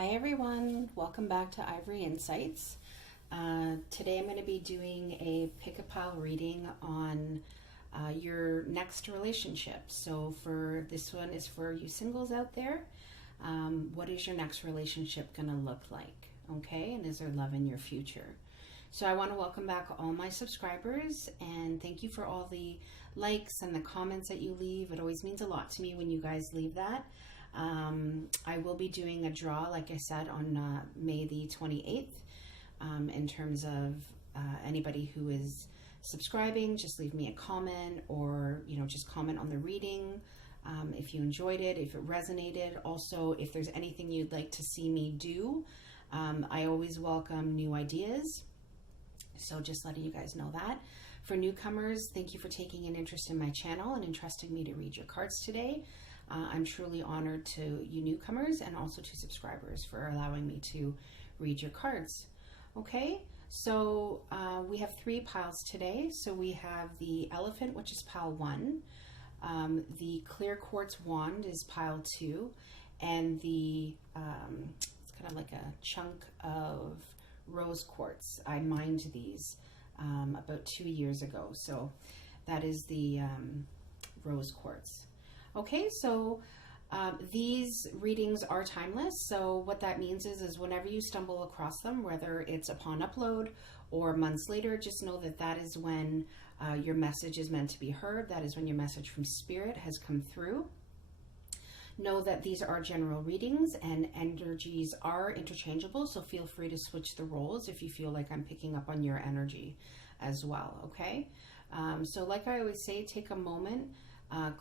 Hi everyone, welcome back to Ivory Insights. Today I'm going to be doing a pick-a-pile reading on your next relationship. So for this one is for you singles out there. What is your next relationship going to look like? Okay, and is there love in your future? So I want to welcome back all my subscribers and thank you for all the likes and the comments that you leave. It always means a lot to me when you guys leave that. I will be doing a draw, like I said, on May the 28th. In terms of anybody who is subscribing, just leave me a comment or, just comment on the reading if you enjoyed it, if it resonated. Also, if there's anything you'd like to see me do, I always welcome new ideas. So just letting you guys know that. For newcomers, thank you for taking an interest in my channel and entrusting me to read your cards today. I'm truly honored to you newcomers and also to subscribers for allowing me to read your cards. Okay, so we have three piles today. So we have the elephant, which is pile 1. The clear quartz wand is pile 2. And the, it's kind of like a chunk of rose quartz. I mined these about 2 years ago. So that is the rose quartz. Okay, so these readings are timeless. So what that means is whenever you stumble across them, whether it's upon upload or months later, just know that that is when your message is meant to be heard. That is when your message from spirit has come through. Know that these are general readings and energies are interchangeable. So feel free to switch the roles if you feel like I'm picking up on your energy as well. Okay, so like I always say, take a moment.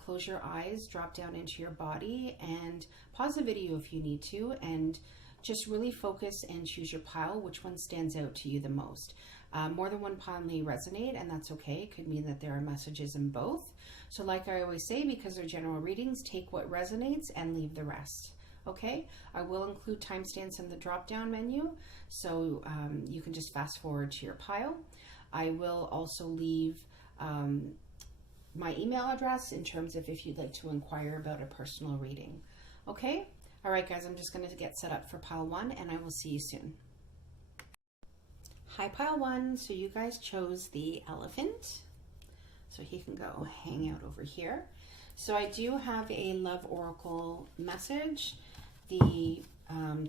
Close your eyes, drop down into your body, and pause the video if you need to, and just really focus and choose your pile. Which one stands out to you the most? More than one pile may resonate, and that's okay. It could mean that there are messages in both. So like I always say, because they're general readings, take what resonates and leave the rest. Okay, I will include timestamps in the drop-down menu, so you can just fast forward to your pile. I will also leave my email address in terms of if you'd like to inquire about a personal reading. Okay? All right, guys, I'm just going to get set up for pile 1 and I will see you soon. Hi, pile 1. So you guys chose the elephant. So he can go hang out over here. So I do have a love oracle message. The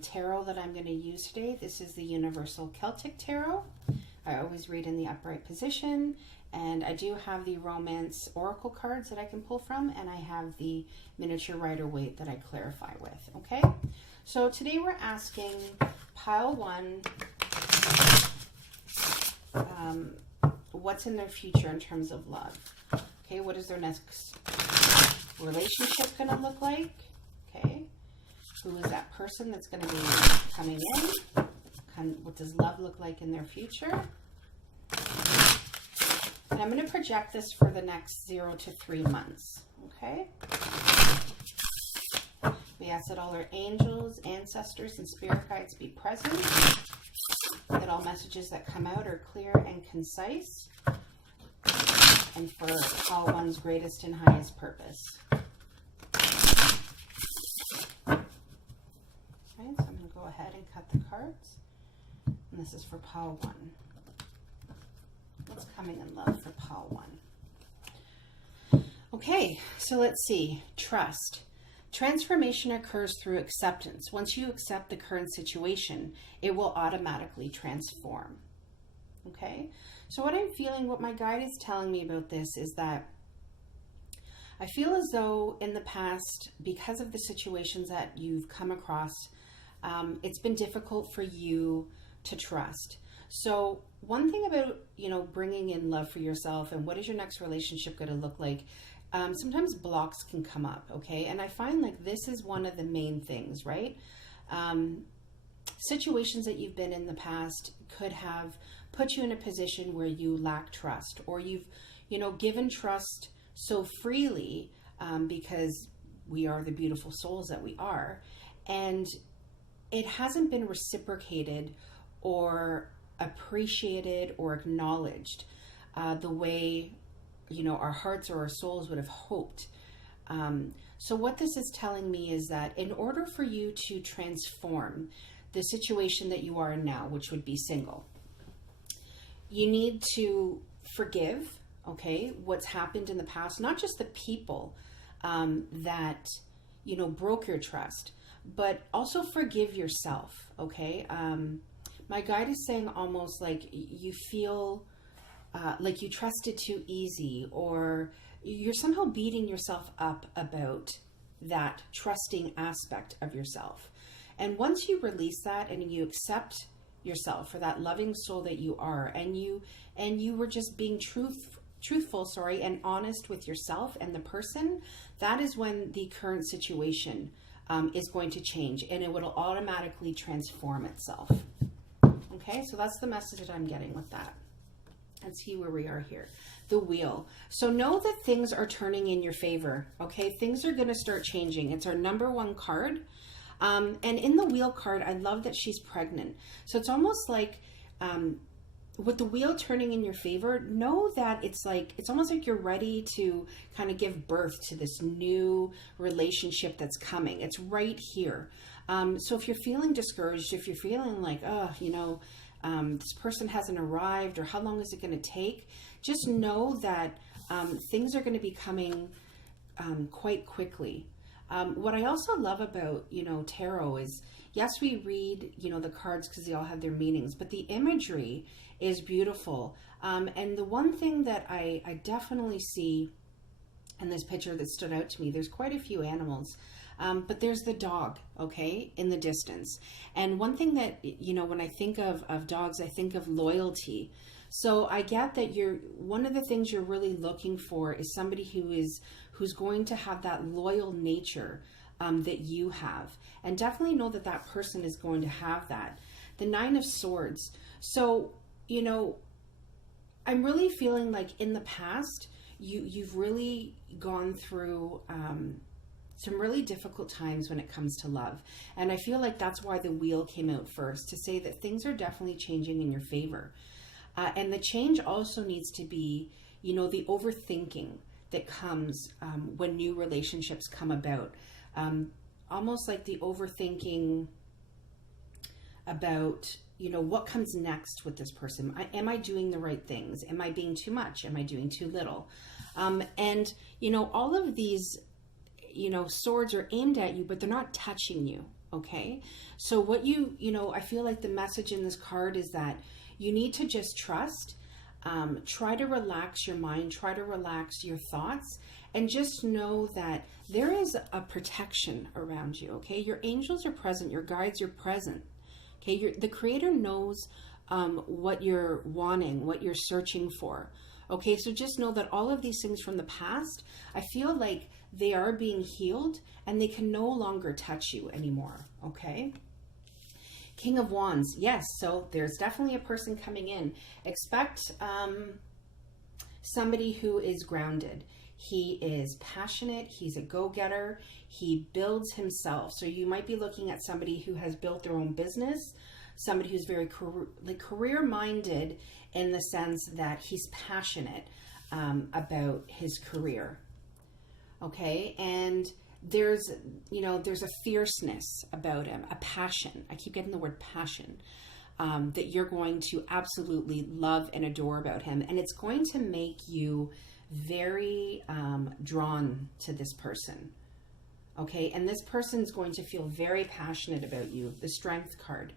tarot that I'm going to use today, this is the Universal Celtic Tarot. I always read in the upright position. And I do have the romance oracle cards that I can pull from, and I have the miniature Rider-Waite that I clarify with. Okay, so today we're asking pile 1 what's in their future in terms of love. Okay, what is their next relationship going to look like? Okay, who is that person that's going to be coming in? What does love look like in their future? And I'm going to project this for the next 0 to 3 months, okay? We ask that all our angels, ancestors, and spirit guides be present, that all messages that come out are clear and concise, and for pile 1's greatest and highest purpose. Okay, so I'm going to go ahead and cut the cards, and this is for pile 1. What's coming in love for pile 1? Okay, so let's see. Trust. Transformation occurs through acceptance. Once you accept the current situation, it will automatically transform. Okay, so what I'm feeling, what my guide is telling me about this is that I feel as though in the past, because of the situations that you've come across, it's been difficult for you to trust. So one thing about, bringing in love for yourself and what is your next relationship going to look like, sometimes blocks can come up, okay? And I find like this is one of the main things, right? Situations that you've been in the past could have put you in a position where you lack trust, or you've, given trust so freely because we are the beautiful souls that we are, and it hasn't been reciprocated or appreciated or acknowledged the way our hearts or our souls would have hoped. So what this is telling me is that in order for you to transform the situation that you are in now, which would be single, you need to forgive, okay, what's happened in the past, not just the people that, broke your trust, but also forgive yourself, okay? My guide is saying almost like you feel like you trusted too easy, or you're somehow beating yourself up about that trusting aspect of yourself. And once you release that and you accept yourself for that loving soul that you are, and you were just being truthful, and honest with yourself and the person, that is when the current situation is going to change, and it will automatically transform itself. Okay, so that's the message that I'm getting with that. Let's see where we are here. The wheel. So know that things are turning in your favor. Okay, things are going to start changing. It's our number one card. And in the wheel card, I love that she's pregnant. So it's almost like with the wheel turning in your favor, know that it's almost like you're ready to kind of give birth to this new relationship that's coming. It's right here. So if you're feeling discouraged, if you're feeling like, this person hasn't arrived, or how long is it going to take, just know that things are going to be coming quite quickly. What I also love about, tarot is, yes, we read, the cards because they all have their meanings, but the imagery is beautiful. And the one thing that I definitely see in this picture that stood out to me, there's quite a few animals, but there's the dog, okay, in the distance. And one thing that, when I think of dogs, I think of loyalty. So I get that one of the things you're really looking for is somebody who's going to have that loyal nature that you have. And definitely know that that person is going to have that. The Nine of Swords. So, I'm really feeling like in the past, you've really gone through some really difficult times when it comes to love. And I feel like that's why the wheel came out first, to say that things are definitely changing in your favor. And the change also needs to be, the overthinking that comes when new relationships come about. Almost like the overthinking about, what comes next with this person. Am I doing the right things? Am I being too much? Am I doing too little? And, all of these, swords are aimed at you, but they're not touching you. Okay. So what I feel like the message in this card is that you need to just trust, try to relax your mind, try to relax your thoughts, and just know that there is a protection around you. Okay. Your angels are present. Your guides are present. Okay. The Creator knows what you're wanting, what you're searching for. Okay. So just know that all of these things from the past, I feel like they are being healed and they can no longer touch you anymore. Okay. King of Wands. Yes. So there's definitely a person coming in. Expect somebody who is grounded. He is passionate. He's a go-getter. He builds himself. So you might be looking at somebody who has built their own business, somebody who's very career-minded in the sense that he's passionate about his career. Okay. And there's a fierceness about him, a passion. I keep getting the word passion, that you're going to absolutely love and adore about him. And it's going to make you very drawn to this person. Okay. And this person's going to feel very passionate about you. The Strength card.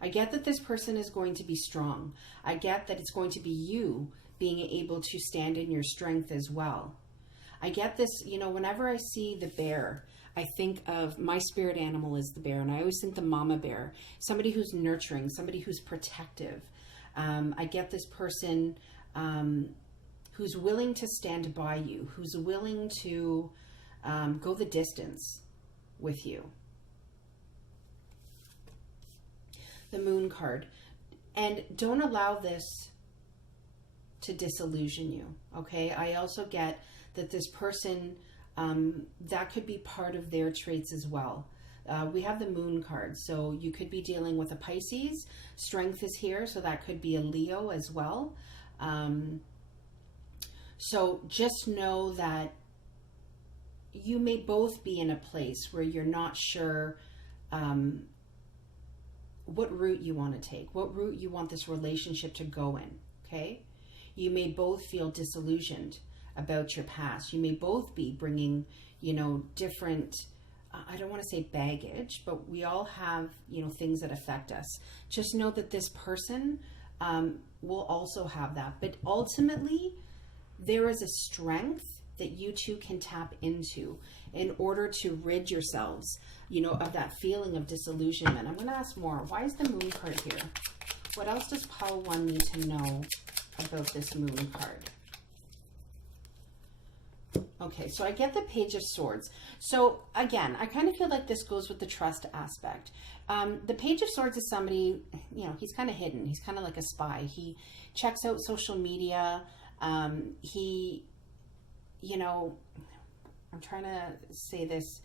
I get that this person is going to be strong. I get that it's going to be you being able to stand in your strength as well. I get this, whenever I see the bear, I think of my spirit animal is the bear. And I always think the mama bear, somebody who's nurturing, somebody who's protective. I get this person who's willing to stand by you, who's willing to go the distance with you. The Moon card. And don't allow this to disillusion you. Okay. I also get that this person, that could be part of their traits as well. We have the Moon card. So you could be dealing with a Pisces. Strength is here. So that could be a Leo as well. So just know that, you may both be in a place where you're not sure what route you want to take, what route you want this relationship to go in, okay? You may both feel disillusioned about your past. You may both be bringing, different, I don't want to say baggage, but we all have, things that affect us. Just know that this person will also have that. But ultimately, there is a strength that you two can tap into in order to rid yourselves, of that feeling of disillusionment. I'm going to ask more. Why is the moon card here? What else does pile 1 need to know about this moon card? Okay, so I get the Page of Swords. So again, I kind of feel like this goes with the trust aspect. The Page of Swords is somebody, he's kind of hidden. He's kind of like a spy. He checks out social media. I'm trying to say this.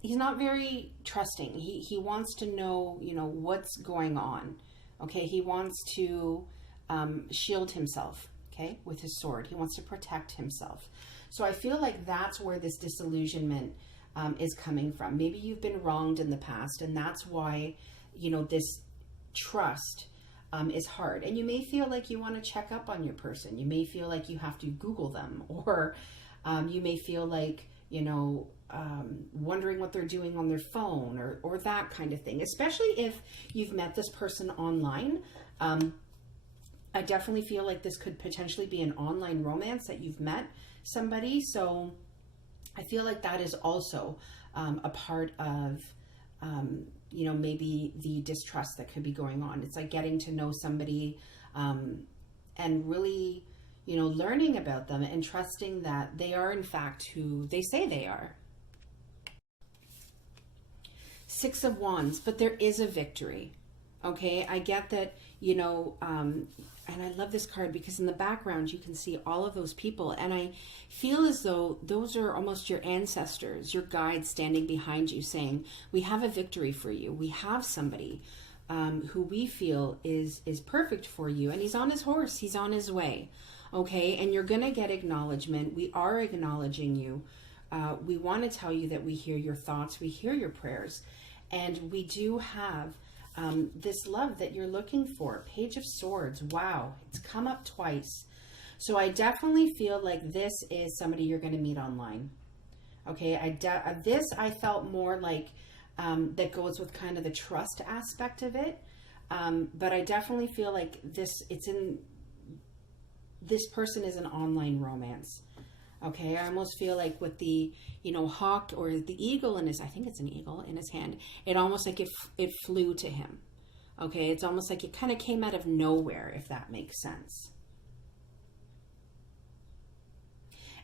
He's not very trusting. He wants to know, what's going on. Okay, he wants to shield himself, okay, with his sword. He wants to protect himself. So I feel like that's where this disillusionment is coming from. Maybe you've been wronged in the past, and that's why, this trust is hard. And you may feel like you want to check up on your person. You may feel like you have to Google them, or you may feel like, wondering what they're doing on their phone, or that kind of thing, especially if you've met this person online. I definitely feel like this could potentially be an online romance that you've met somebody. So I feel like that is also a part of, maybe the distrust that could be going on. It's like getting to know somebody and really, learning about them and trusting that they are in fact who they say they are. 6 of Wands, but there is a victory. Okay, I get that, and I love this card because in the background you can see all of those people, and I feel as though those are almost your ancestors, your guides standing behind you saying, we have a victory for you. We have somebody who we feel is perfect for you, and he's on his horse, he's on his way. Okay, and you're gonna get acknowledgement. We are acknowledging you. We want to tell you that we hear your thoughts, we hear your prayers, and we do have this love that you're looking for. Page of Swords. Wow, it's come up twice. So I definitely feel like this is somebody you're going to meet online. Okay, I felt more like that goes with kind of the trust aspect of it. But I definitely feel like this person is an online romance. Okay, I almost feel like with the, hawk or the eagle in his, I think it's an eagle in his hand, it almost like it flew to him. Okay, it's almost like it kind of came out of nowhere, if that makes sense.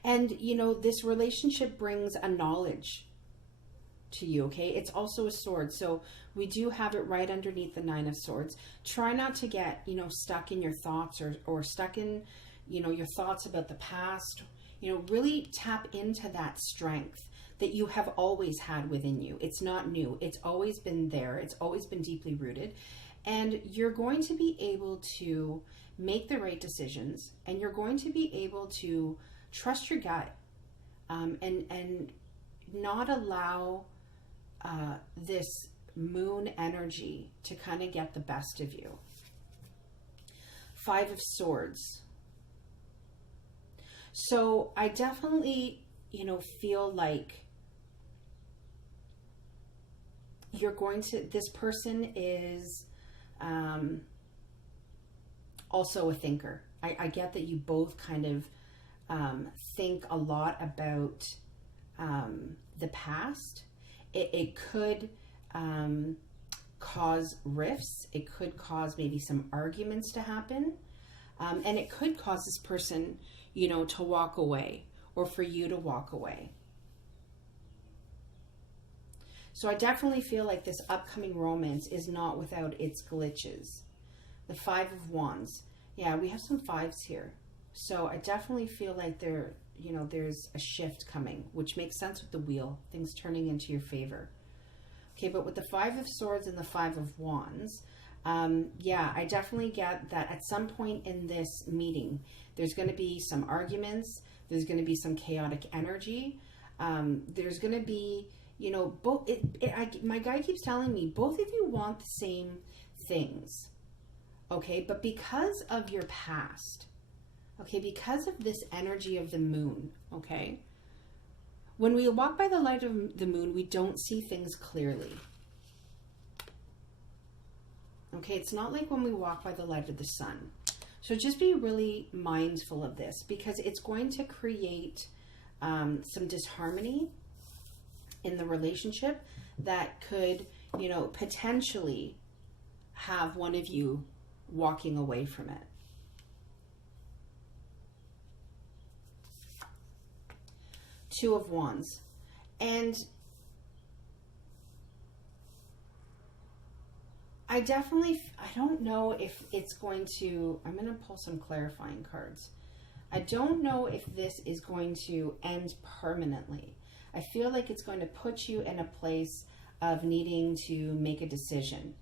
And, this relationship brings a knowledge to you, okay? It's also a sword. So we do have it right underneath the 9 of Swords. Try not to get, stuck in your thoughts or stuck in, your thoughts about the past. Really tap into that strength that you have always had within you. It's not new. It's always been there. It's always been deeply rooted. And you're going to be able to make the right decisions, and you're going to be able to trust your gut and not allow this moon energy to kind of get the best of you. 5 of Swords. So I definitely, feel like this person is also a thinker. I get that you both kind of think a lot about the past. It could cause rifts. It could cause maybe some arguments to happen. And it could cause this person, to walk away, or for you to walk away. So I definitely feel like this upcoming romance is not without its glitches. The 5 of Wands. Yeah, we have some 5s here. So I definitely feel like there's a shift coming, which makes sense with the wheel, things turning into your favor. Okay, but with the 5 of Swords and the 5 of Wands, I definitely get that at some point in this meeting, there's going to be some arguments, there's going to be some chaotic energy, There's going to be, my guy keeps telling me both of you want the same things. Okay. But because of your past, okay, because of this energy of the moon, okay, when we walk by the light of the moon, we don't see things clearly. Okay, it's not like when we walk by the light of the sun. So just be really mindful of this, because it's going to create some disharmony in the relationship that could, potentially have one of you walking away from it. Two of Wands. And I don't know if it's going to, I'm going to pull some clarifying cards. I don't know if this is going to end permanently. I feel like it's going to put you in a place of needing to make a decision.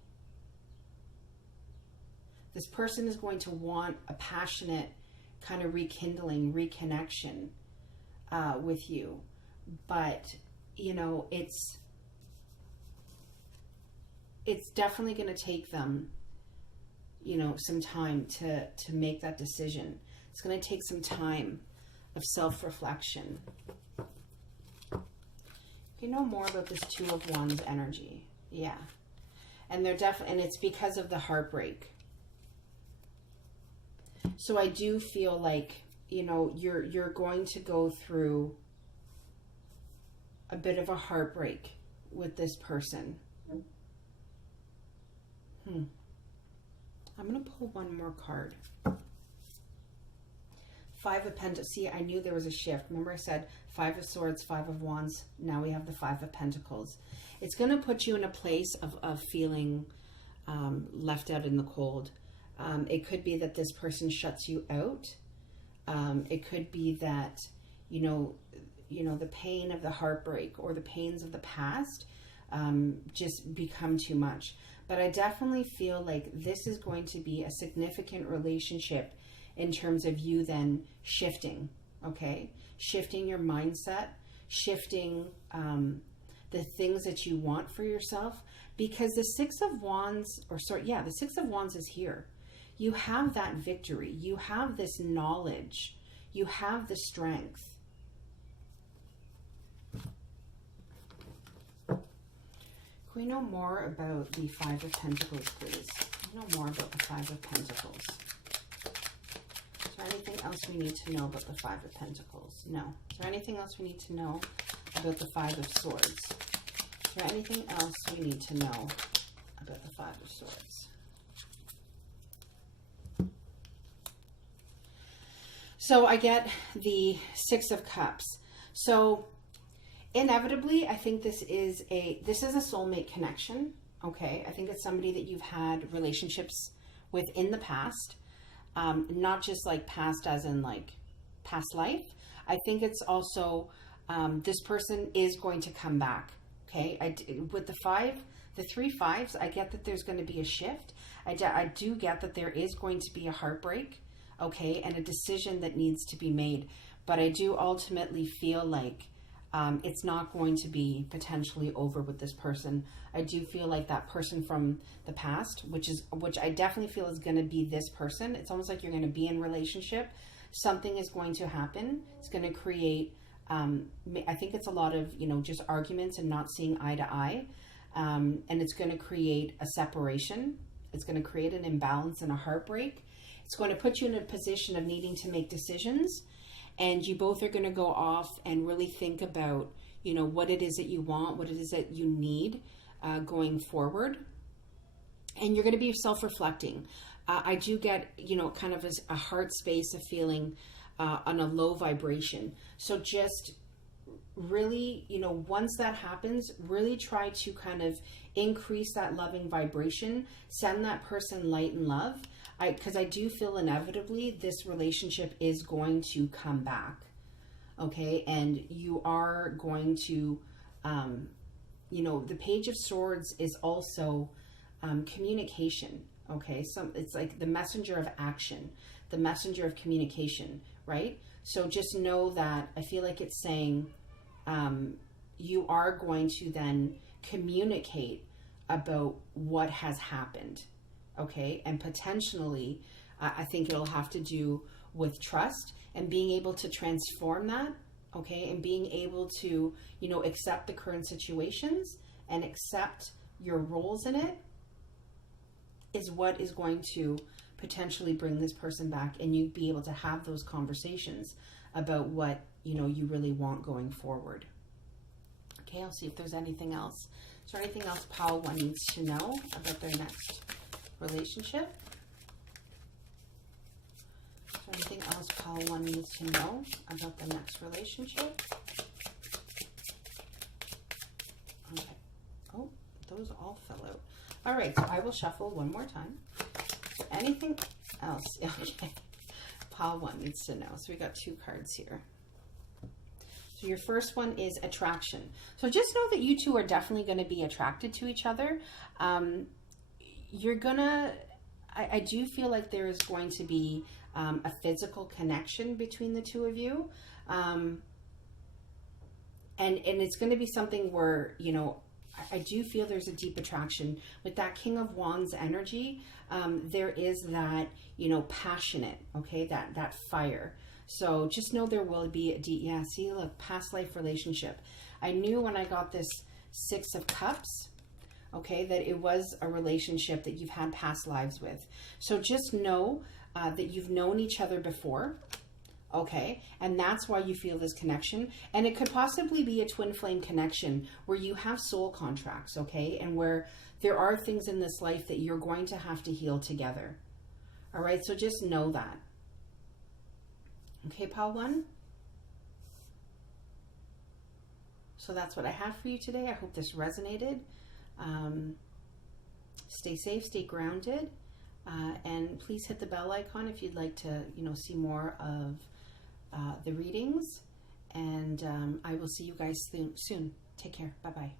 This person is going to want a passionate kind of rekindling, reconnection with you. But, it's definitely going to take them, some time to make that decision. It's going to take some time of self-reflection. You know more about this Two of Wands energy. Yeah. And they're and it's because of the heartbreak. So I do feel like, you're going to go through a bit of a heartbreak with this person. I'm going to pull one more card. Five of Pentacles. See, I knew there was a shift. Remember I said Five of Swords, Five of Wands. Now we have the Five of Pentacles. It's going to put you in a place of feeling left out in the cold. It could be that this person shuts you out. It could be that, the pain of the heartbreak or the pains of the past just become too much. But I definitely feel like this is going to be a significant relationship in terms of you then shifting, okay? Shifting your mindset, shifting the things that you want for yourself. Because the Six of Wands, the Six of Wands is here. You have that victory. You have this knowledge. You have the strength. Can we know more about the Five of Pentacles, please? Know more about the Five of Pentacles. Is there anything else we need to know about the Five of Pentacles? No. Is there anything else we need to know about the Five of Swords? Is there anything else we need to know about the Five of Swords? So I get the Six of Cups. So inevitably, I think this is a soulmate connection. Okay, I think it's somebody that you've had relationships with in the past, not just like past as in like past life. I think it's also this person is going to come back. Okay, with the three fives, I get that there's going to be a shift. I do get that there is going to be a heartbreak. Okay, and a decision that needs to be made. But I do ultimately feel like it's not going to be potentially over with this person. I do feel like that person from the past, which I definitely feel is going to be this person. It's almost like you're going to be in a relationship. Something is going to happen. It's going to create, I think it's a lot of, just arguments and not seeing eye to eye. And it's going to create a separation. It's going to create an imbalance and a heartbreak. It's going to put you in a position of needing to make decisions. And you both are going to go off and really think about, what it is that you want, what it is that you need going forward. And you're going to be self-reflecting. I do get, kind of a heart space of feeling on a low vibration. So just really, once that happens, really try to kind of increase that loving vibration, send that person light and love. Because I do feel inevitably this relationship is going to come back, okay? And you are going to, the Page of Swords is also communication, okay? So it's like the messenger of action, the messenger of communication, right? So just know that I feel like it's saying, you are going to then communicate about what has happened. Okay. And potentially, I think it'll have to do with trust and being able to transform that. Okay. And being able to, accept the current situations and accept your roles in it is what is going to potentially bring this person back, and you be able to have those conversations about what, you really want going forward. Okay, I'll see if there's anything else. Is there anything else pile 1 needs to know about their next relationship? Is there anything else pile 1 needs to know about the next relationship? Okay. Oh, those all fell out. All right, so I will shuffle one more time. Anything else? Okay. Pile 1 needs to know. So we got 2 cards here. So your first one is attraction. So just know that you two are definitely going to be attracted to each other. You're gonna, I do feel like there is going to be a physical connection between the two of you. And it's going to be something where, I do feel there's a deep attraction with that King of Wands energy. There is that, passionate, okay, that fire. So just know there will be a deep, look, past life relationship. I knew when I got this 6 of Cups, okay, that it was a relationship that you've had past lives with. So just know that you've known each other before. Okay, and that's why you feel this connection. And it could possibly be a twin flame connection where you have soul contracts, okay, and where there are things in this life that you're going to have to heal together. All right, so just know that. Okay, pile 1. So that's what I have for you today. I hope this resonated. Stay safe, stay grounded, and please hit the bell icon if you'd like to, see more of the readings, and I will see you guys soon. Take care. Bye-bye.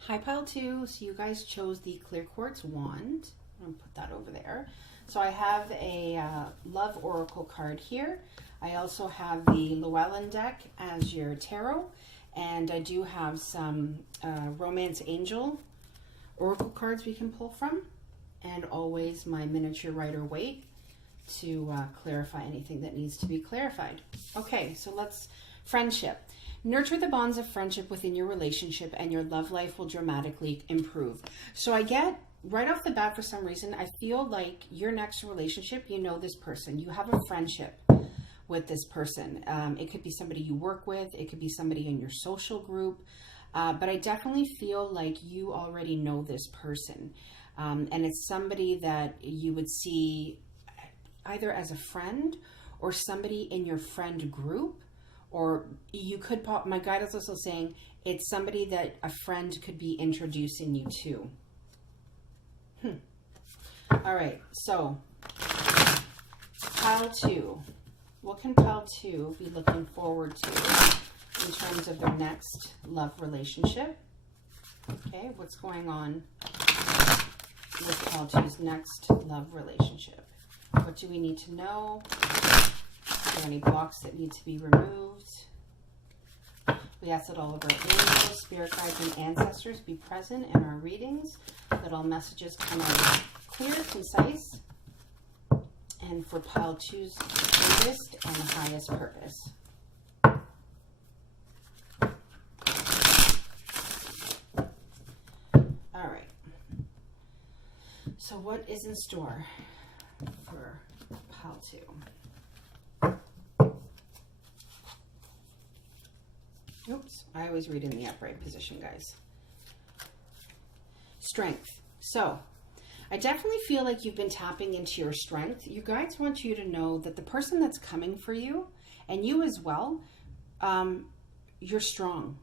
Hi, pile 2. So you guys chose the clear quartz wand. I'm going to put that over there. So I have a love oracle card here. I also have the Llewellyn deck as your tarot, and I do have some romance angel oracle cards we can pull from, and always my miniature Rider-Waite to clarify anything that needs to be clarified. Okay, so let's, friendship. Nurture the bonds of friendship within your relationship and your love life will dramatically improve. So I get, right off the bat, for some reason, I feel like your next relationship, this person. You have a friendship with this person. It could be somebody you work with. It could be somebody in your social group. But I definitely feel like you already know this person. And it's somebody that you would see either as a friend or somebody in your friend group, or you could pop, my guide is also saying it's somebody that a friend could be introducing you to. All right, so pile 2. What can pile 2 be looking forward to in terms of their next love relationship? Okay, what's going on with pile 2's next love relationship? What do we need to know? Are there any blocks that need to be removed? We ask that all of our angels, spirit guides, and ancestors be present in our readings, that all messages come out clear, concise, and for pile 2's greatest and highest purpose. All right. So what is in store for pile 2? Oops, I always read in the upright position, guys. Strength. So, I definitely feel like you've been tapping into your strength. Your guides want you to know that the person that's coming for you, and you as well, you're strong.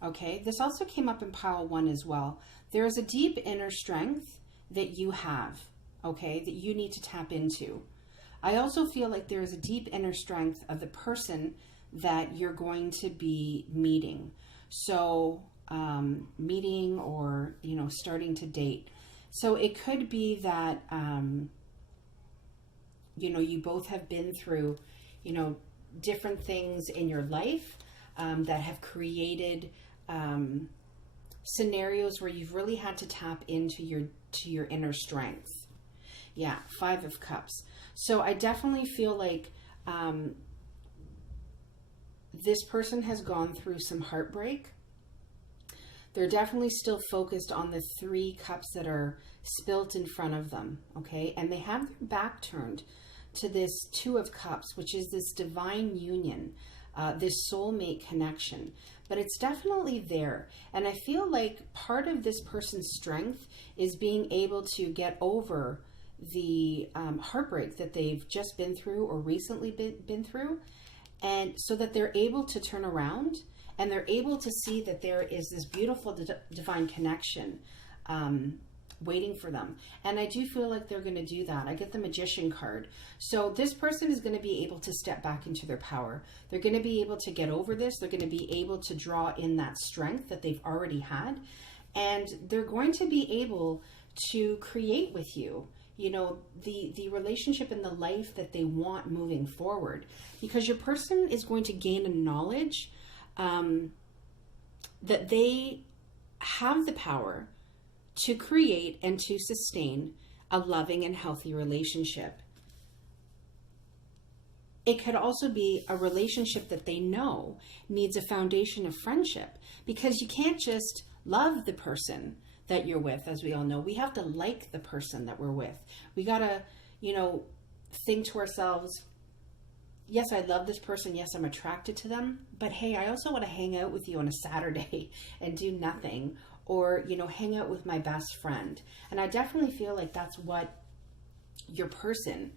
Okay, this also came up in pile 1 as well. There is a deep inner strength that you have, okay, that you need to tap into. I also feel like there is a deep inner strength of the person that you're going to be meeting. So meeting or, starting to date. So it could be that, you both have been through, different things in your life. that have created scenarios where you've really had to tap into your inner strength. Yeah, 5 of Cups. So I definitely feel like this person has gone through some heartbreak. They're definitely still focused on the 3 cups that are spilt in front of them, okay? And they have their back turned to this 2 of Cups, which is this divine union, this soulmate connection. But it's definitely there. And I feel like part of this person's strength is being able to get over the heartbreak that they've just been through or recently been through, and so that they're able to turn around and they're able to see that there is this beautiful divine connection waiting for them. And I do feel like they're going to do that. I get the Magician card. So this person is going to be able to step back into their power. They're going to be able to get over this. They're going to be able to draw in that strength that they've already had. And they're going to be able to create with you, you know, the relationship and the life that they want moving forward. Because your person is going to gain a knowledge that they have the power to create and to sustain a loving and healthy relationship. It could also be a relationship that they know needs a foundation of friendship, because you can't just love the person that you're with. As we all know, we have to like the person that we're with. We gotta, you know, think to ourselves, yes, I love this person. Yes, I'm attracted to them. But hey, I also want to hang out with you on a Saturday and do nothing, or, you know, hang out with my best friend. And I definitely feel like that's what your person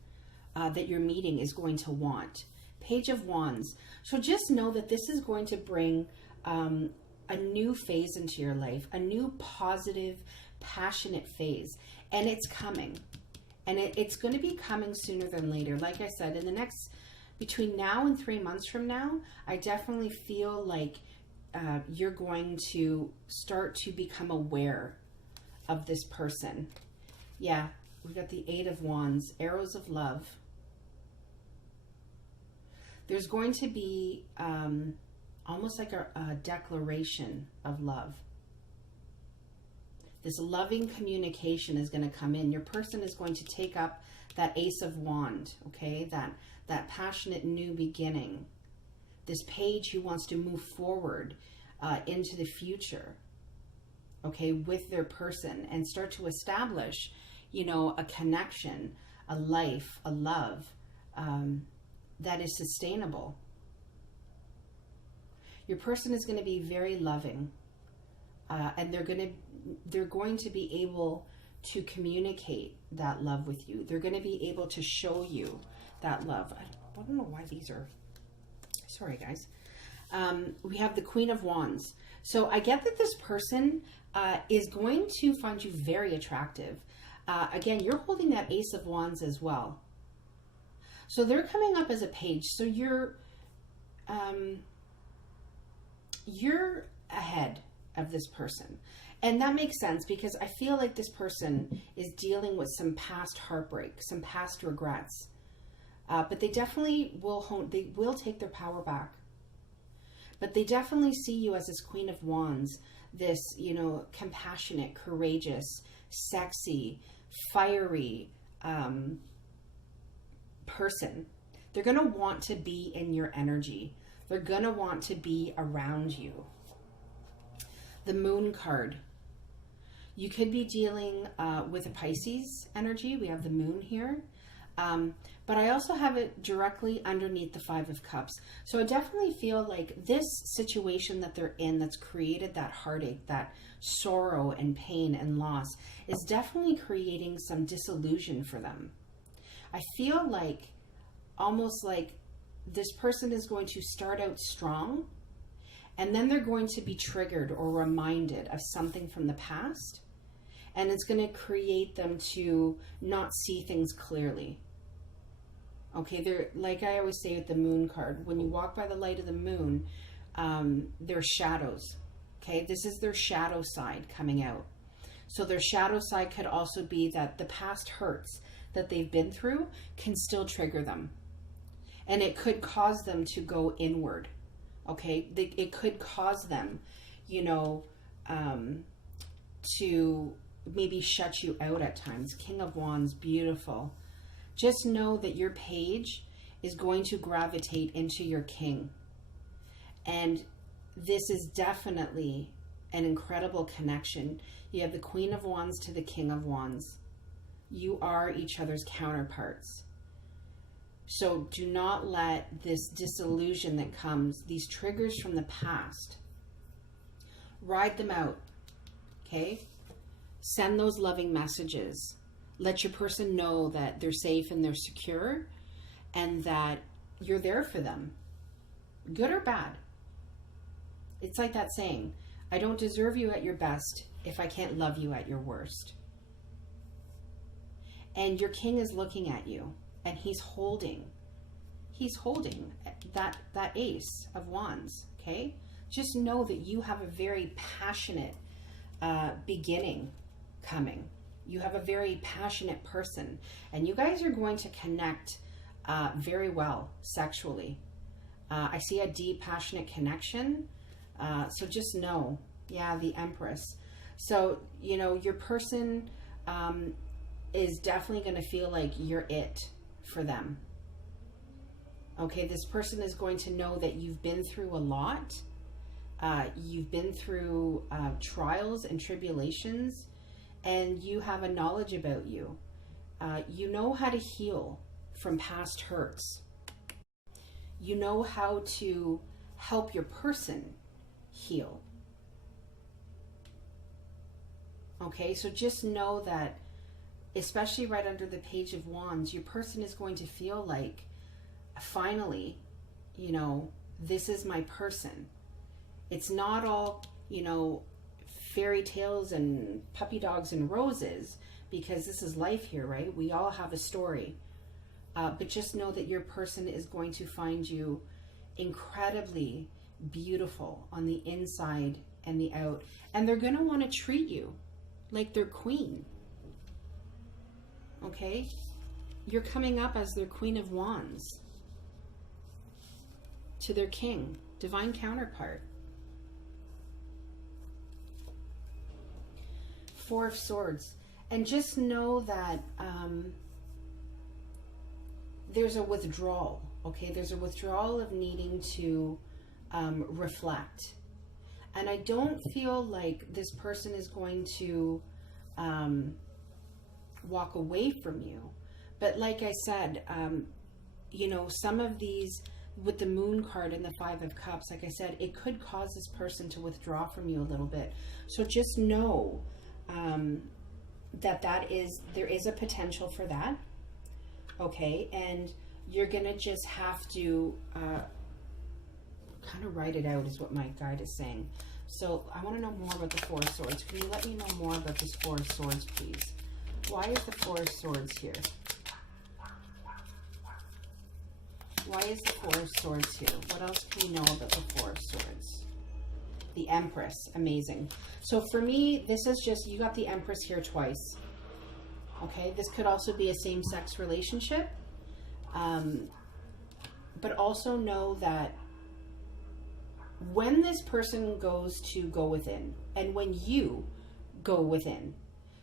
that you're meeting is going to want. Page of Wands. So just know that this is going to bring a new phase into your life, a new positive, passionate phase. And it's coming. And it's going to be coming sooner than later. Like I said, in the next, between now and 3 months from now, I definitely feel like you're going to start to become aware of this person. Yeah, we got the 8 of Wands, arrows of love. There's going to be almost like a declaration of love. This loving communication is going to come in. Your person is going to take up that Ace of Wand, okay? That passionate new beginning. This page who wants to move forward into the future, okay, with their person, and start to establish, you know, a connection, a life, a love that is sustainable. Your person is going to be very loving, and they're going to be able to communicate that love with you. They're going to be able to show you that love. I don't know why these are, sorry guys. We have the Queen of Wands. So I get that this person is going to find you very attractive. Again, you're holding that Ace of Wands as well. So they're coming up as a page. So you're ahead of this person. And that makes sense, because I feel like this person is dealing with some past heartbreak, some past regrets. But they definitely will take their power back. But they definitely see you as this Queen of Wands, this, you know, compassionate, courageous, sexy, fiery person. They're going to want to be in your energy. They're going to want to be around you. The Moon card. You could be dealing with a Pisces energy. We have the Moon here. But I also have it directly underneath the 5 of Cups. So I definitely feel like this situation that they're in, that's created that heartache, that sorrow and pain and loss, is definitely creating some disillusion for them. I feel like, almost like this person is going to start out strong, and then they're going to be triggered or reminded of something from the past, and it's going to create them to not see things clearly. Okay, they're, like I always say with the Moon card, when you walk by the light of the moon, they're shadows. Okay, this is their shadow side coming out. So their shadow side could also be that the past hurts that they've been through can still trigger them. And it could cause them to go inward. Okay, it could cause them, you know, to maybe shut you out at times. King of Wands, beautiful. Just know that your page is going to gravitate into your king. And this is definitely an incredible connection. You have the Queen of Wands to the King of Wands. You are each other's counterparts. So do not let this disillusion that comes, these triggers from the past, ride them out, okay? Send those loving messages. Let your person know that they're safe and they're secure and that you're there for them, good or bad. It's like that saying, I don't deserve you at your best if I can't love you at your worst. And your king is looking at you. And he's holding that ace of wands, okay? Just know that you have a very passionate beginning coming. You have a very passionate person. And you guys are going to connect very well sexually. I see a deep, passionate connection. So just know, yeah, the Empress. So, you know, your person is definitely going to feel like you're it for them. Okay, this person is going to know that you've been through a lot. You've been through trials and tribulations, and you have a knowledge about you. You know how to heal from past hurts. You know how to help your person heal. Okay, so just know that, especially right under the Page of Wands, your person is going to feel like, finally, you know, this is my person. It's not all, you know, fairy tales and puppy dogs and roses, because this is life here, right? We all have a story. But just know that your person is going to find you incredibly beautiful on the inside and the out. And they're going to want to treat you like their queen. Okay? You're coming up as their Queen of Wands to their king, divine counterpart. Four of Swords. And just know that there's a withdrawal, okay? There's a withdrawal of needing to reflect. And I don't feel like this person is going to walk away from you. But like I said, you know, some of these, with the Moon card and the Five of Cups, like I said, it could cause this person to withdraw from you a little bit. So just know that there is a potential for that. Okay, and you're gonna just have to kind of write it out, is what my guide is saying. So I want to know more about the Four of Swords. Can you let me know more about this Four of Swords, please? Why is the Four of Swords here? Why is the Four of Swords here? What else can you know about the Four of Swords? The Empress, amazing. So for me, this is just, you got the Empress here twice. Okay, this could also be a same-sex relationship. But also know that when this person goes to go within, and when you go within,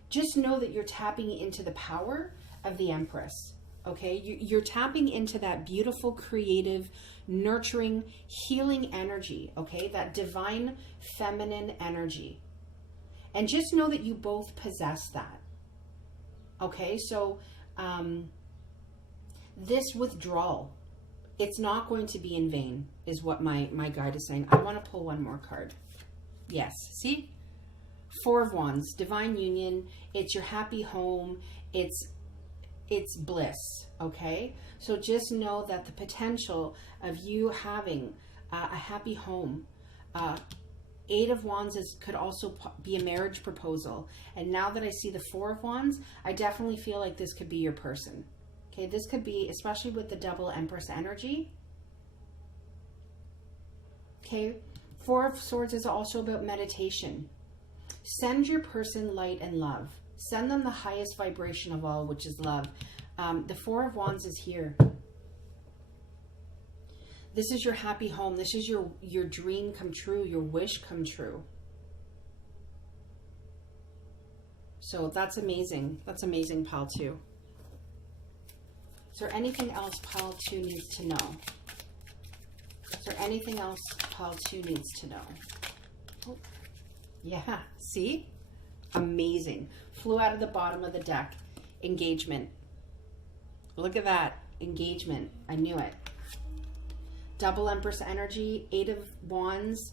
just know that you're tapping into the power of the Empress. Okay, you're tapping into that beautiful, creative, nurturing, healing energy. Okay, that divine feminine energy. And just know that you both possess that. Okay, so this withdrawal, it's not going to be in vain, is what my guide is saying. I want to pull one more card. Yes, see? Four of Wands, divine union. It's your happy home. It's bliss, okay? So just know that the potential of you having a happy home, Eight of Wands could also be a marriage proposal. And now that I see the Four of Wands, I definitely feel like this could be your person. Okay, this could be, especially with the double Empress energy. Okay, Four of Swords is also about meditation. Send your person light and love. Send them the highest vibration of all, which is love. The Four of Wands is here. This is your happy home. This is your dream come true, your wish come true. So that's amazing. That's amazing, pile 2. Is there anything else pile 2 needs to know? Is there anything else pile 2 needs to know? Oh, yeah, see? Amazing. Flew out of the bottom of the deck. Engagement. Look at that. Engagement. I knew it. Double Empress energy. 8 of Wands.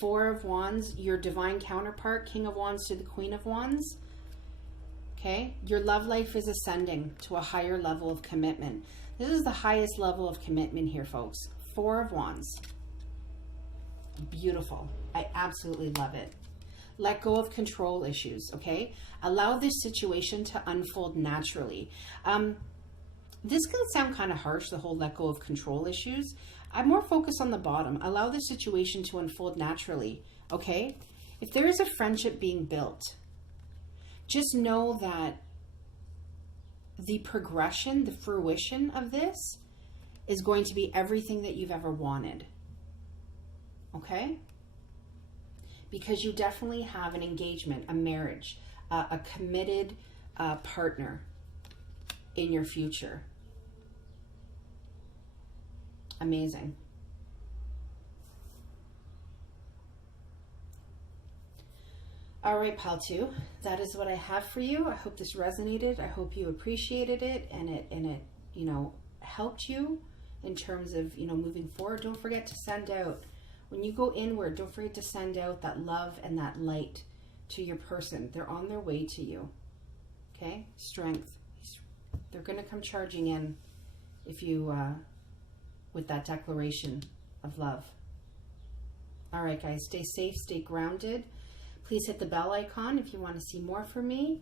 4 of Wands. Your divine counterpart. King of Wands to the Queen of Wands. Okay. Your love life is ascending to a higher level of commitment. This is the highest level of commitment here, folks. 4 of Wands. Beautiful. I absolutely love it. Let go of control issues, okay? Allow this situation to unfold naturally. This can sound kind of harsh, the whole let go of control issues. I'm more focused on the bottom. Allow the situation to unfold naturally, okay? If there is a friendship being built, just know that the progression, the fruition of this is going to be everything that you've ever wanted, okay? Because you definitely have an engagement, a marriage, a committed partner in your future. Amazing. All right, pile 2, that is what I have for you. I hope this resonated. I hope you appreciated it, and it you know, helped you in terms of, you know, moving forward. Don't forget to send out, when you go inward, don't forget to send out that love and that light to your person. They're on their way to you. Okay? Strength. They're going to come charging in if you, with that declaration of love. All right, guys, stay safe, stay grounded. Please hit the bell icon if you want to see more from me.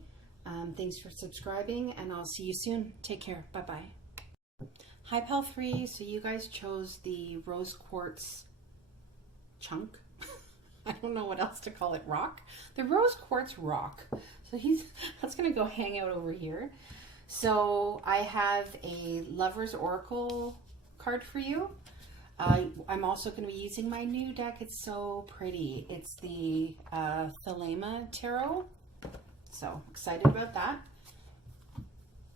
Thanks for subscribing, and I'll see you soon. Take care. Bye-bye. Hi, pal 3. So you guys chose the rose quartz chunk. I don't know what else to call it. Rock. The rose quartz rock. So that's going to go hang out over here. So I have a Lover's Oracle card for you. I'm also going to be using my new deck. It's so pretty. It's the Thelema Tarot. So excited about that.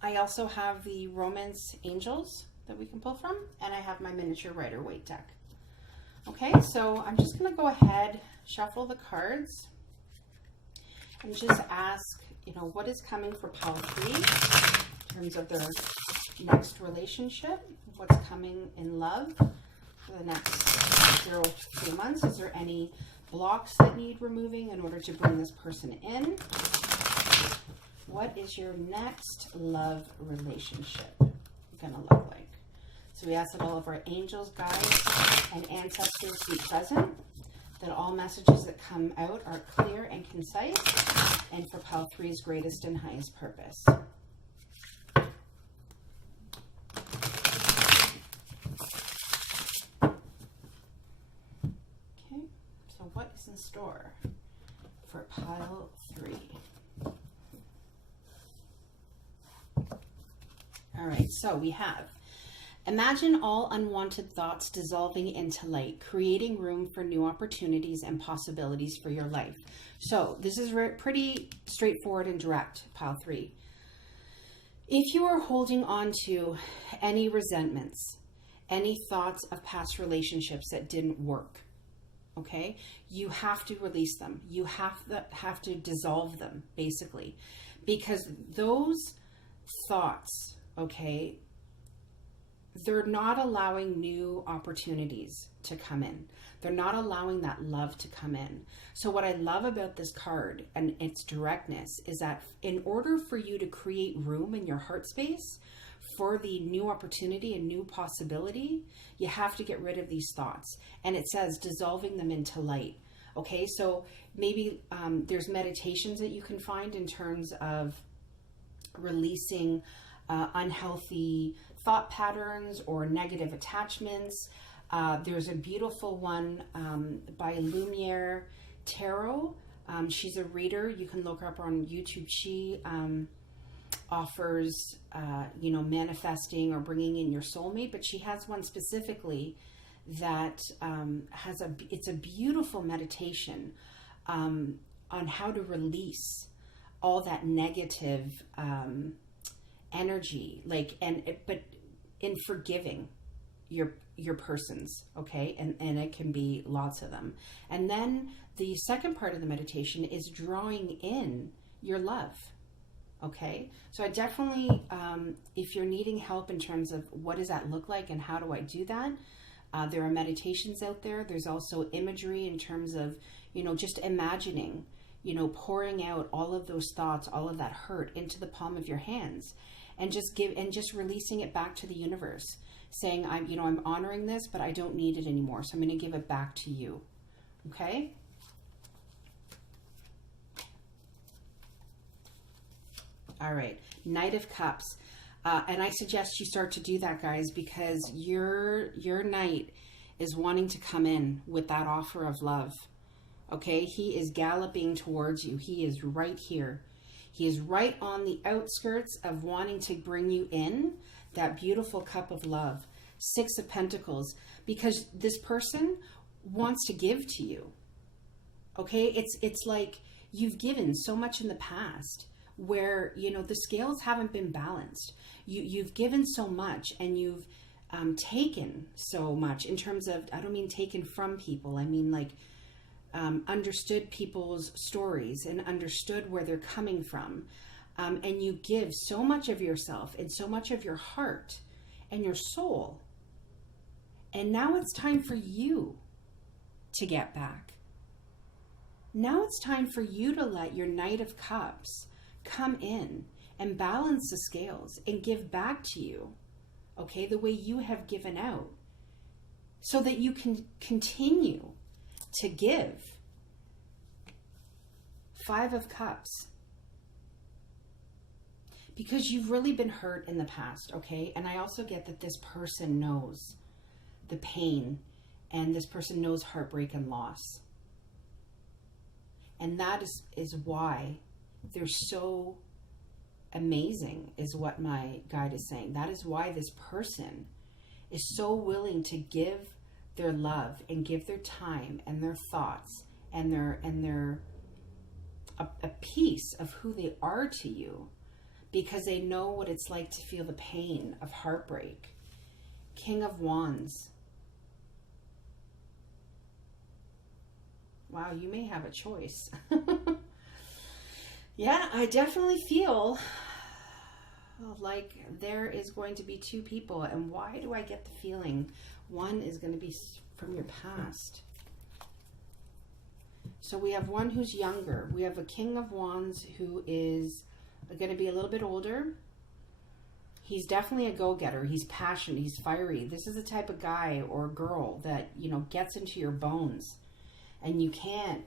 I also have the Romance Angels that we can pull from, and I have my miniature Rider-Waite deck. Okay, so I'm just going to go ahead, shuffle the cards, and just ask, you know, what is coming for pile 3 in terms of their next relationship, what's coming in love for the next 0 to 3 months. Is there any blocks that need removing in order to bring this person in? What is your next love relationship gonna look like? So we ask that all of our angels, guides, and ancestors be present, that all messages that come out are clear and concise, and for pile 3's greatest and highest purpose. What is in store for pile 3? All right, so we have, imagine all unwanted thoughts dissolving into light, creating room for new opportunities and possibilities for your life. So this is pretty straightforward and direct, pile 3. If you are holding on to any resentments, any thoughts of past relationships that didn't work, okay, you have to release them. You have to dissolve them, basically, because those thoughts, okay, they're not allowing new opportunities to come in. They're not allowing that love to come in. So what I love about this card and its directness is that in order for you to create room in your heart space for the new opportunity and new possibility, you have to get rid of these thoughts. And it says dissolving them into light. Okay, so maybe there's meditations that you can find in terms of releasing unhealthy thought patterns or negative attachments. There's a beautiful one by Lumiere Tarot. She's a reader. You can look her up on YouTube. She offers, you know, manifesting or bringing in your soulmate, but she has one specifically that it's a beautiful meditation on how to release all that negative energy, but in forgiving your persons, okay? And it can be lots of them. And then the second part of the meditation is drawing in your love, okay? So I definitely, if you're needing help in terms of what does that look like and how do I do that, there are meditations out there. There's also imagery in terms of, just imagining, pouring out all of those thoughts, all of that hurt into the palm of your hands, and just releasing it back to the universe, saying, I'm honoring this, but I don't need it anymore. So I'm going to give it back to you. Okay? All right. Knight of Cups. And I suggest you start to do that, guys, because your knight is wanting to come in with that offer of love. Okay? He is galloping towards you. He is right here. He is right on the outskirts of wanting to bring you in that beautiful cup of love. Six of Pentacles. Because this person wants to give to you. Okay? It's like you've given so much in the past where, the scales haven't been balanced. You've given so much, and you've taken so much in terms of, I don't mean taken from people. I mean understood people's stories and understood where they're coming from. And you give so much of yourself and so much of your heart and your soul. And now it's time for you to get back. Now it's time for you to let your Knight of Cups come in and balance the scales and give back to you, okay, the way you have given out, so that you can continue to give. Five of Cups. Because you've really been hurt in the past, okay? And I also get that this person knows the pain, and this person knows heartbreak and loss. And that is why they're so amazing, is what my guide is saying. That is why this person is so willing to give their love and give their time and their thoughts and their a piece of who they are to you, because they know what it's like to feel the pain of heartbreak. King of Wands. Wow, you may have a choice. Yeah, I definitely feel like there is going to be two people. And why do I get the feeling one is going to be from your past? So we have one who's younger. We have a King of Wands who is going to be a little bit older. He's definitely a go-getter. He's passionate. He's fiery. This is the type of guy or girl that, gets into your bones. And you can't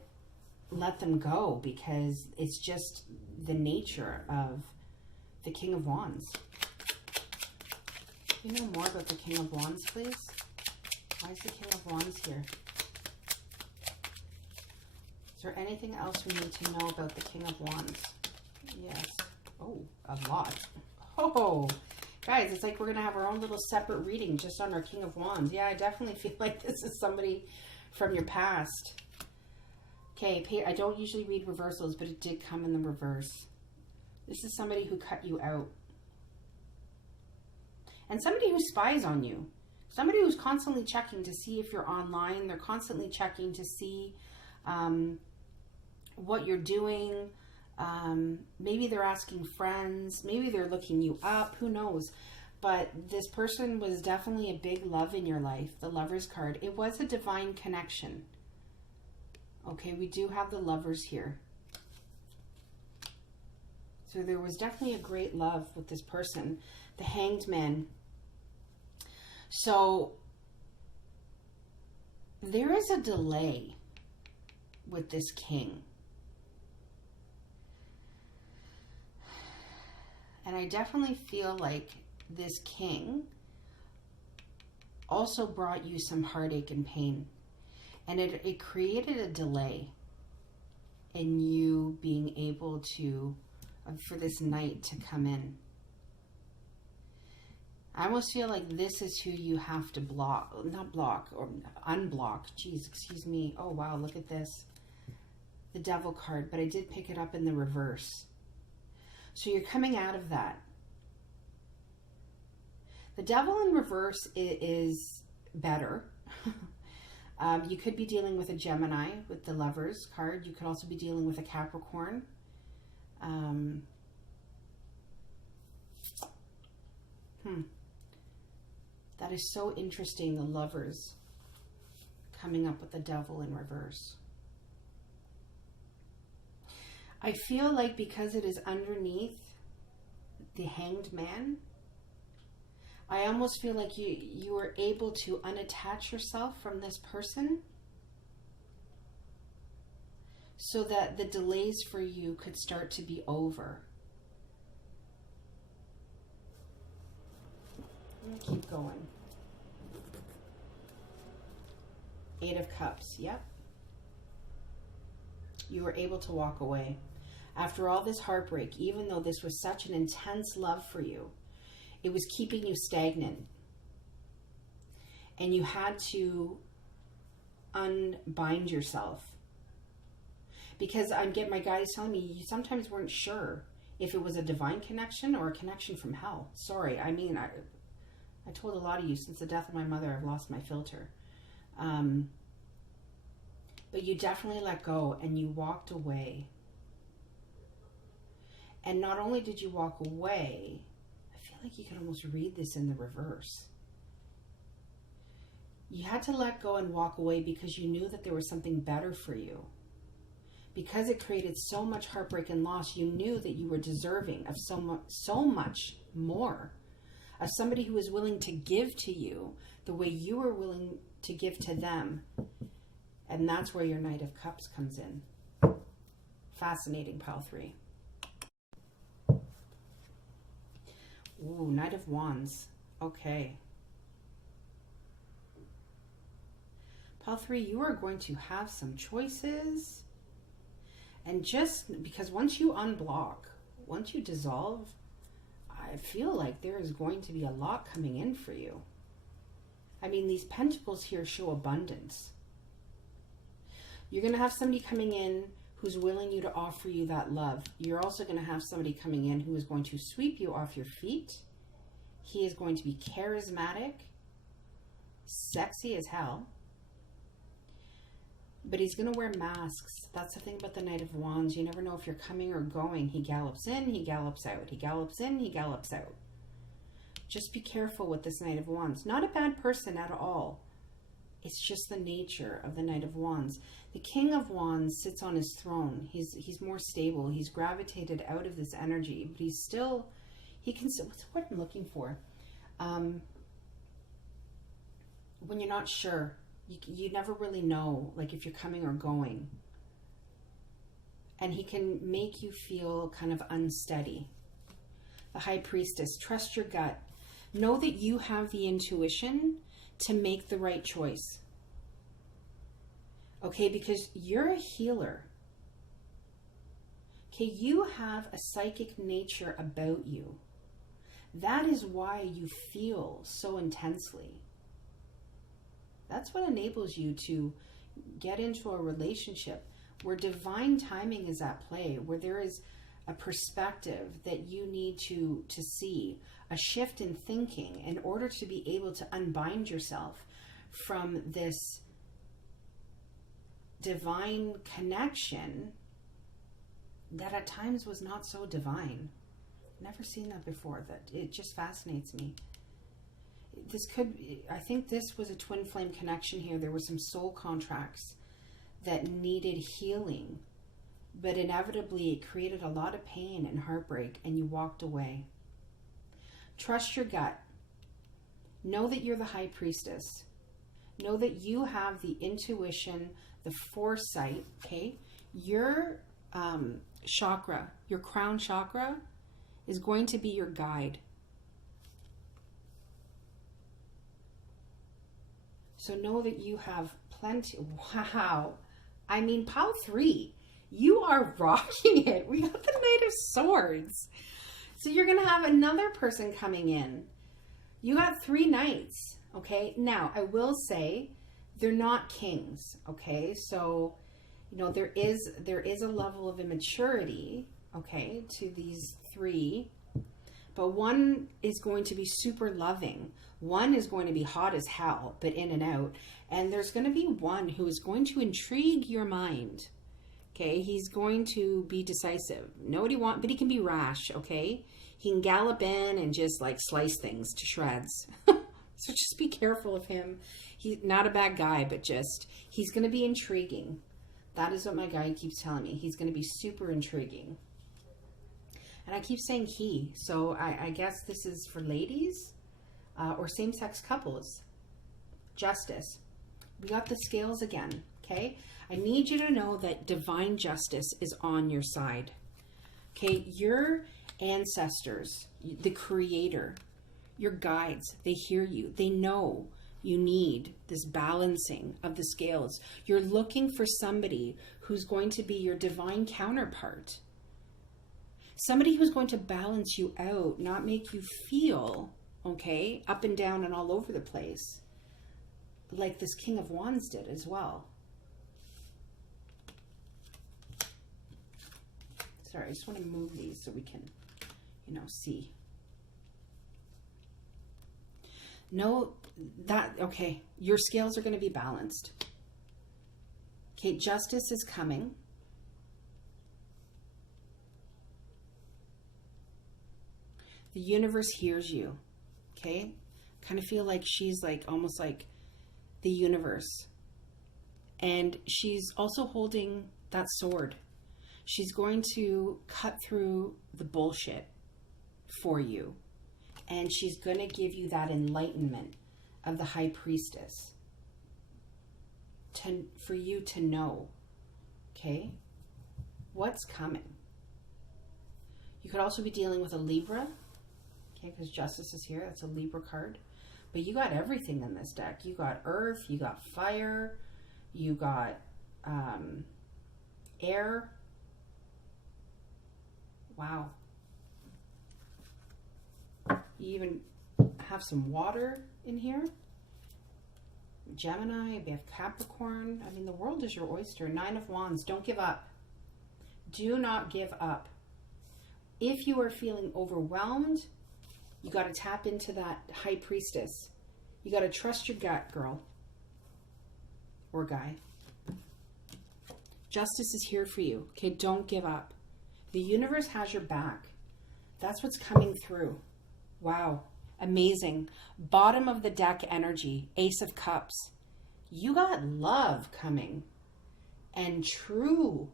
let them go because it's just the nature of the King of Wands. Can you know more about the King of Wands, please? Why is the King of Wands here? Is there anything else we need to know about the King of Wands? Yes. Oh, a lot. Oh, guys, it's like we're going to have our own little separate reading just on our King of Wands. Yeah, I definitely feel like this is somebody from your past. Okay, I don't usually read reversals, but it did come in the reverse. This is somebody who cut you out. And somebody who spies on you. Somebody who's constantly checking to see if you're online. They're constantly checking to see what you're doing. Maybe they're asking friends. Maybe they're looking you up. Who knows? But this person was definitely a big love in your life. The Lover's card. It was a divine connection. Okay, we do have the Lovers here. So there was definitely a great love with this person. The Hanged Man. So there is a delay with this king. And I definitely feel like this king also brought you some heartache and pain. And it created a delay in you being able to, for this knight to come in. I almost feel like this is who you have to block, not block, or unblock. Jeez, excuse me. Oh, wow, look at this. The Devil card, but I did pick it up in the reverse. So you're coming out of that. The Devil in reverse is better. You could be dealing with a Gemini with the Lovers card. You could also be dealing with a Capricorn. That is so interesting, the Lovers coming up with the Devil in reverse. I feel like because it is underneath the Hanged Man, I almost feel like you were able to unattach yourself from this person so that the delays for you could start to be over. I'm going to keep going. 8 of Cups, yep. You were able to walk away. After all this heartbreak, even though this was such an intense love for you, it was keeping you stagnant. And you had to unbind yourself. Because I'm getting my guides telling me you sometimes weren't sure if it was a divine connection or a connection from hell. Sorry, I mean, I told a lot of you since the death of my mother, I've lost my filter. But you definitely let go and you walked away. And not only did you walk away, I feel like you could almost read this in the reverse. You had to let go and walk away because you knew that there was something better for you. Because it created so much heartbreak and loss, you knew that you were deserving of so much more. Of somebody who was willing to give to you the way you were willing to give to them. And that's where your Knight of Cups comes in. Fascinating, pile 3. Ooh, Knight of Wands. Okay. Pile 3, you are going to have some choices. And just because once you unblock, once you dissolve, I feel like there is going to be a lot coming in for you. I mean, these pentacles here show abundance. You're going to have somebody coming in who's willing you to offer you that love. You're also going to have somebody coming in who is going to sweep you off your feet. He is going to be charismatic, sexy as hell. But he's going to wear masks. That's the thing about the Knight of Wands. You never know if you're coming or going. He gallops in, he gallops out. He gallops in, he gallops out. Just be careful with this Knight of Wands. Not a bad person at all. It's just the nature of the Knight of Wands. The King of Wands sits on his throne. He's more stable. He's gravitated out of this energy, but he's still, he can, what's what I'm looking for? When you're not sure, you never really know, like if you're coming or going. And he can make you feel kind of unsteady. The High Priestess, trust your gut. Know that you have the intuition to make the right choice. Okay, because you're a healer. Okay, you have a psychic nature about you. That is why you feel so intensely. That's what enables you to get into a relationship where divine timing is at play, where there is a perspective that you need to see, a shift in thinking in order to be able to unbind yourself from this divine connection that at times was not so divine. Never seen that before. That it just fascinates me. This could, I think this was a twin flame connection here. There were some soul contracts that needed healing, but inevitably it created a lot of pain and heartbreak, and you walked away. Trust your gut. Know that you're the High Priestess. Know that you have the intuition, the foresight, okay? Your chakra, your crown chakra is going to be your guide. So know that you have plenty. Wow. I mean, pile 3, you are rocking it. We got the Knight of Swords. So you're going to have another person coming in You got 3 knights, okay? Now, I will say they're not kings, okay? So, you know, there is a level of immaturity, okay, to these 3. But one is going to be super loving. One is going to be hot as hell, but in and out. And there's going to be one who is going to intrigue your mind. Okay, he's going to be decisive. Know what he wants, but he can be rash, okay? He can gallop in and just like slice things to shreds. So just be careful of him. He's not a bad guy, but just, he's going to be intriguing. That is what my guy keeps telling me. He's going to be super intriguing. And I keep saying he, so I guess this is for ladies or same-sex couples. Justice. We got the scales again, okay? I need you to know that divine justice is on your side. Okay, your ancestors, the creator, your guides, they hear you. They know you need this balancing of the scales. You're looking for somebody who's going to be your divine counterpart. Somebody who's going to balance you out, not make you feel, okay, up and down and all over the place, like this King of Wands did as well. Sorry, I just want to move these so we can, you know, see. Know that, okay, your scales are going to be balanced. Okay, justice is coming. The universe hears you, okay? Kind of feel like she's like, almost like the universe. And she's also holding that sword. She's going to cut through the bullshit for you. And she's going to give you that enlightenment of the high priestess for you to know, okay, what's coming. You could also be dealing with a Libra. Okay, because justice is here. That's a Libra card. But you got everything in this deck. You got earth, you got fire, you got air. Wow. You even have some water in here. Gemini, we have Capricorn. I mean, the world is your oyster. 9 of Wands. Don't give up. Do not give up. If you are feeling overwhelmed, you got to tap into that high priestess. You got to trust your gut, girl or guy. Justice is here for you. Okay, don't give up. The universe has your back. That's what's coming through. Wow, amazing. Bottom of the deck energy, Ace of Cups. You got love coming and true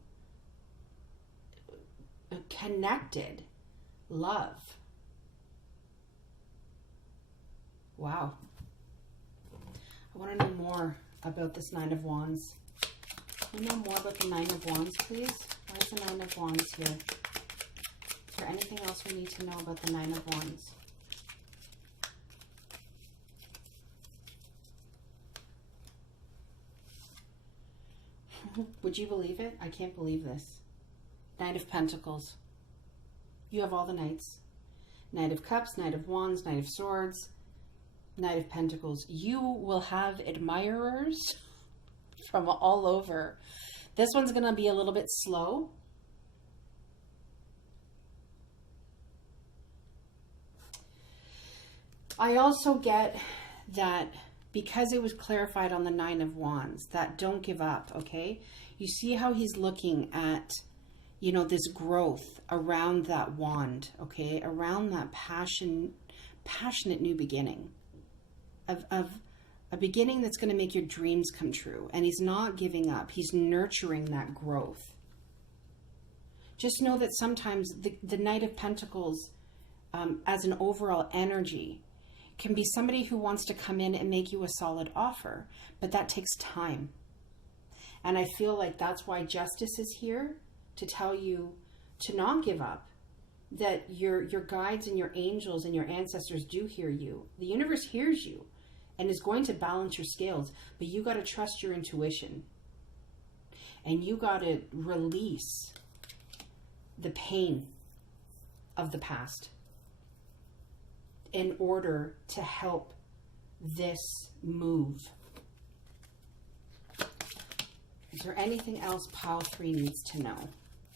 connected love. Wow. I want to know more about this 9 of Wands. Can you know more about the 9 of Wands, please? Why is the 9 of Wands here? Is there anything else we need to know about the 9 of Wands? Would you believe it? I can't believe this. Knight of Pentacles. You have all the knights. Knight of Cups, Knight of Wands, Knight of Swords, Knight of Pentacles. You will have admirers from all over. This one's going to be a little bit slow. I also get that because it was clarified on the 9 of Wands, that don't give up, okay? You see how he's looking at, you know, this growth around that wand, okay? Around that passionate new beginning of a beginning that's going to make your dreams come true. And he's not giving up. He's nurturing that growth. Just know that sometimes the Knight of Pentacles, as an overall energy, can be somebody who wants to come in and make you a solid offer, but that takes time. And I feel like that's why justice is here, to tell you to not give up, that your guides and your angels and your ancestors do hear you. The universe hears you and is going to balance your scales, but you got to trust your intuition. And you got to release the pain of the past. in order to help this move. Is there anything else pile 3 needs to know?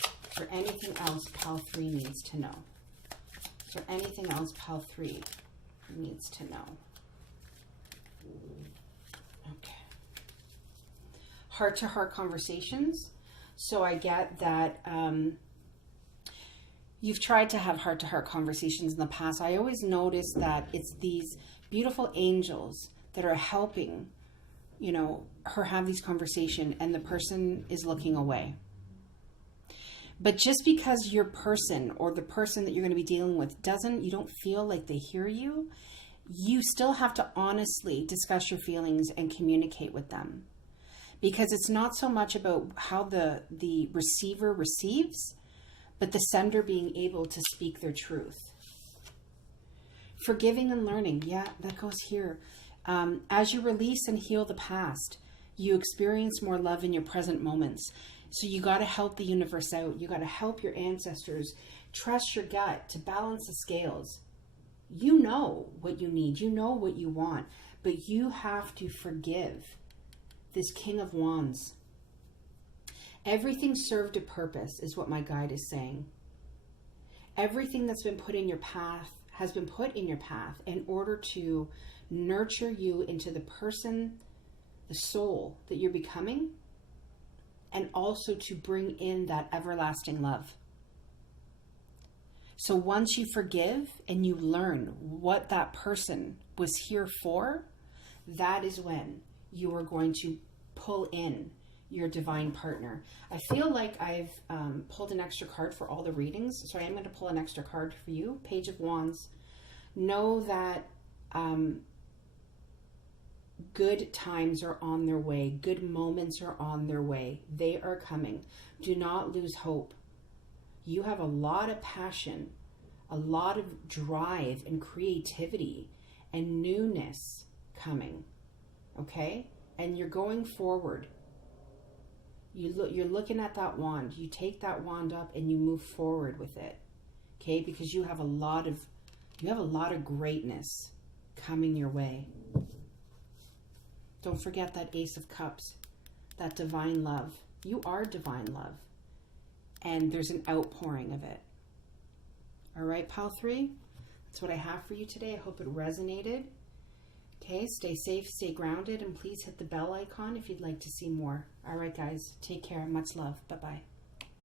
Is there anything else pile 3 needs to know? Is there anything else pile 3 needs to know? Okay. Heart-to-heart conversations. So I get that you've tried to have heart-to-heart conversations in the past. I always notice that it's these beautiful angels that are helping, you know, her have these conversations, and the person is looking away. But just because your person or the person that you're going to be dealing with you don't feel like they hear you, you still have to honestly discuss your feelings and communicate with them. Because it's not so much about how the receiver receives, but the sender being able to speak their truth. Forgiving and learning. Yeah, that goes here. As you release and heal the past, you experience more love in your present moments. So you got to help the universe out. You got to help your ancestors. Trust your gut to balance the scales. You know what you need. You know what you want. But you have to forgive this King of Wands. Everything served a purpose is what my guide is saying. Everything that's been put in your path has been put in your path in order to nurture you into the person, the soul that you're becoming, and also to bring in that everlasting love. So once you forgive and you learn what that person was here for, that is when you are going to pull in your divine partner. I feel like I've pulled an extra card for all the readings, so I am going to pull an extra card for you. Page of Wands. Know that good times are on their way. Good moments are on their way. They are coming. Do not lose hope. You have a lot of passion, a lot of drive and creativity and newness coming. Okay? And you're going forward. You're looking at that wand. You take that wand up and you move forward with it. Okay? Because you have a lot of greatness coming your way. Don't forget that Ace of Cups, that divine love. You are divine love. And there's an outpouring of it. All right, pile 3, that's what I have for you today. I hope it resonated. Okay, stay safe, stay grounded, and please hit the bell icon if you'd like to see more. All right, guys, take care. Much love. Bye-bye.